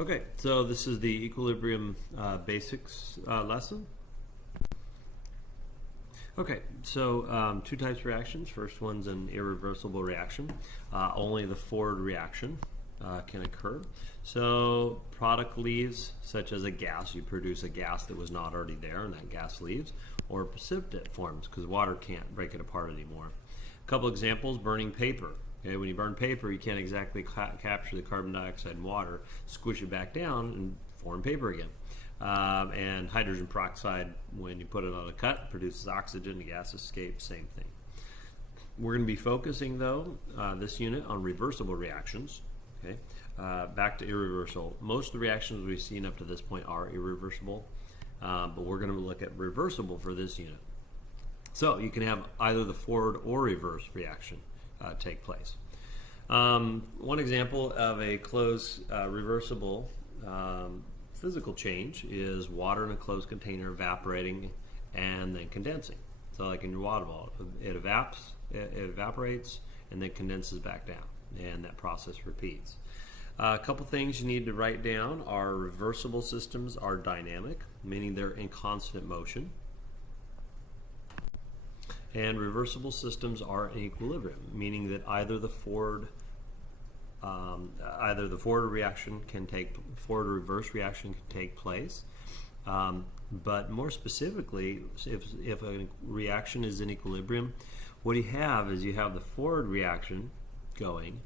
Okay, so this is the equilibrium basics lesson. Okay, so two types of reactions. First one's an irreversible reaction. Only the forward reaction can occur. So product leaves, such as a gas. You produce a gas that was not already there, and that gas leaves. Or precipitate forms, because water can't break it apart anymore. A couple examples: burning paper. Okay, when you burn paper, you can't exactly capture the carbon dioxide and water, squish it back down, and form paper again. And hydrogen peroxide, when you put it on a cut, produces oxygen, the gas escapes, same thing. We're going to be focusing, though, this unit on reversible reactions. Okay, back to irreversible. Most of the reactions we've seen up to this point are irreversible, but we're going to look at reversible for this unit. So you can have either the forward or reverse reaction take place. One example of a closed reversible physical change is water in a closed container evaporating and then condensing. So like in your water bottle, it evaporates and then condenses back down, and that process repeats. A couple things you need to write down are reversible systems are dynamic, meaning they're in constant motion. And reversible systems are in equilibrium, meaning that either the forward reaction can take forward or reverse reaction can take place. But more specifically, if a reaction is in equilibrium, what you have is you have the forward reaction going,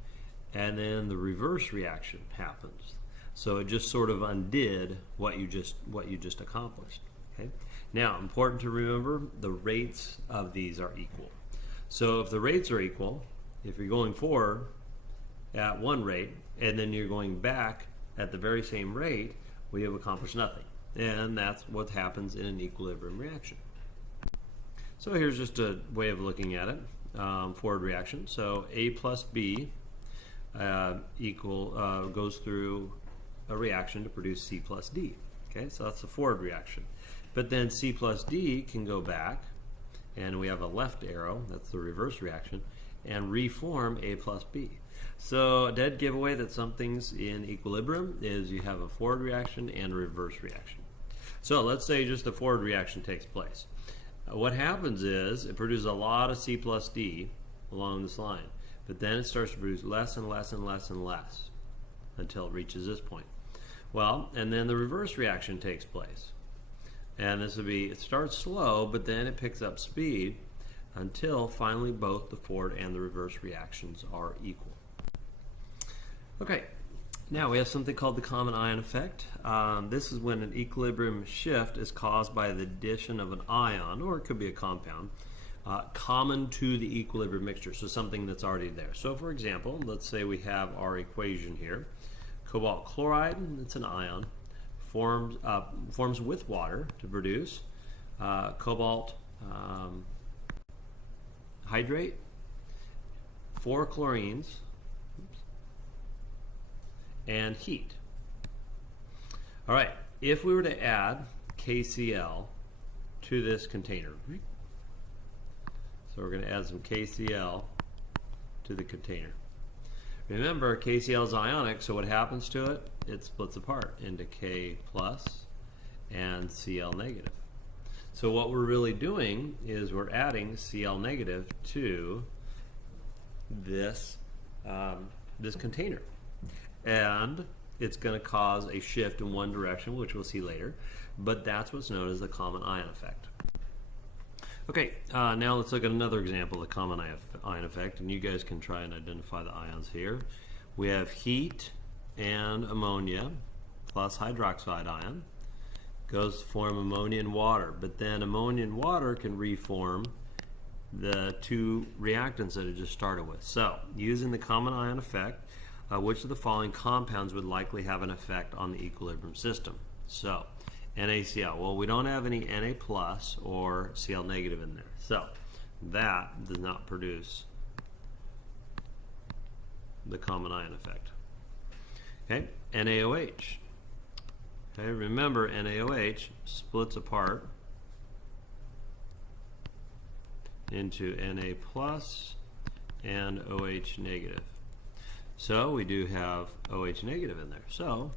and then the reverse reaction happens. So it just sort of undid what you just accomplished. Okay. Now, important to remember, the rates of these are equal. So if the rates are equal, if you're going forward at one rate and then you're going back at the very same rate, we have accomplished nothing. And that's what happens in an equilibrium reaction. So here's just a way of looking at it, forward reaction. So A plus B goes through a reaction to produce C plus D. Okay, so that's the forward reaction. But then C plus D can go back, and we have a left arrow, that's the reverse reaction, and reform A plus B. So a dead giveaway that something's in equilibrium is you have a forward reaction and a reverse reaction. So let's say just the forward reaction takes place. What happens is it produces a lot of C plus D along this line, but then it starts to produce less and less and less and less until it reaches this point. Well, and then the reverse reaction takes place. And this would be, it starts slow, but then it picks up speed until finally both the forward and the reverse reactions are equal. Okay, now we have something called the common ion effect. This is when an equilibrium shift is caused by the addition of an ion, or it could be a compound, common to the equilibrium mixture, so something that's already there. So for example, let's say we have our equation here. Cobalt chloride, it's an ion, forms with water to produce cobalt hydrate, 4 chlorines, and heat. All right, if we were to add KCl to this container, so we're going to add some KCl to the container. Remember, KCl is ionic, so what happens to it? It splits apart into K plus and Cl negative. So what we're really doing is we're adding Cl negative to this, this container. And it's going to cause a shift in one direction, which we'll see later. But that's what's known as the common ion effect. Okay, now let's look at another example of the common ion effect, and you guys can try and identify the ions here. We have heat and ammonia plus hydroxide ion goes to form ammonia and water, but then ammonia and water can reform the two reactants that it just started with. So, using the common ion effect, which of the following compounds would likely have an effect on the equilibrium system? So, NaCl. Well, we don't have any Na plus or Cl negative in there, so that does not produce the common ion effect. Okay, NaOH. Okay, remember NaOH splits apart into Na plus and OH negative. So we do have OH negative in there. So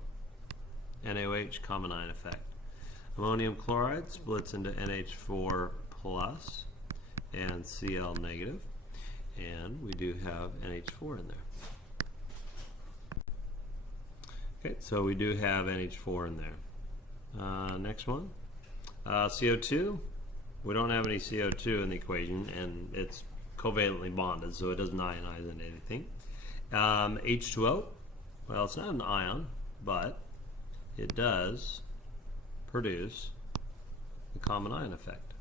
NaOH, common ion effect. Ammonium chloride splits into NH4 plus and Cl negative, and we do have NH4 in there. Okay, so we do have NH4 in there. Next one, CO2. We don't have any CO2 in the equation, and it's covalently bonded, so it doesn't ionize into anything. H2O, well, it's not an ion, but it does produce the common ion effect.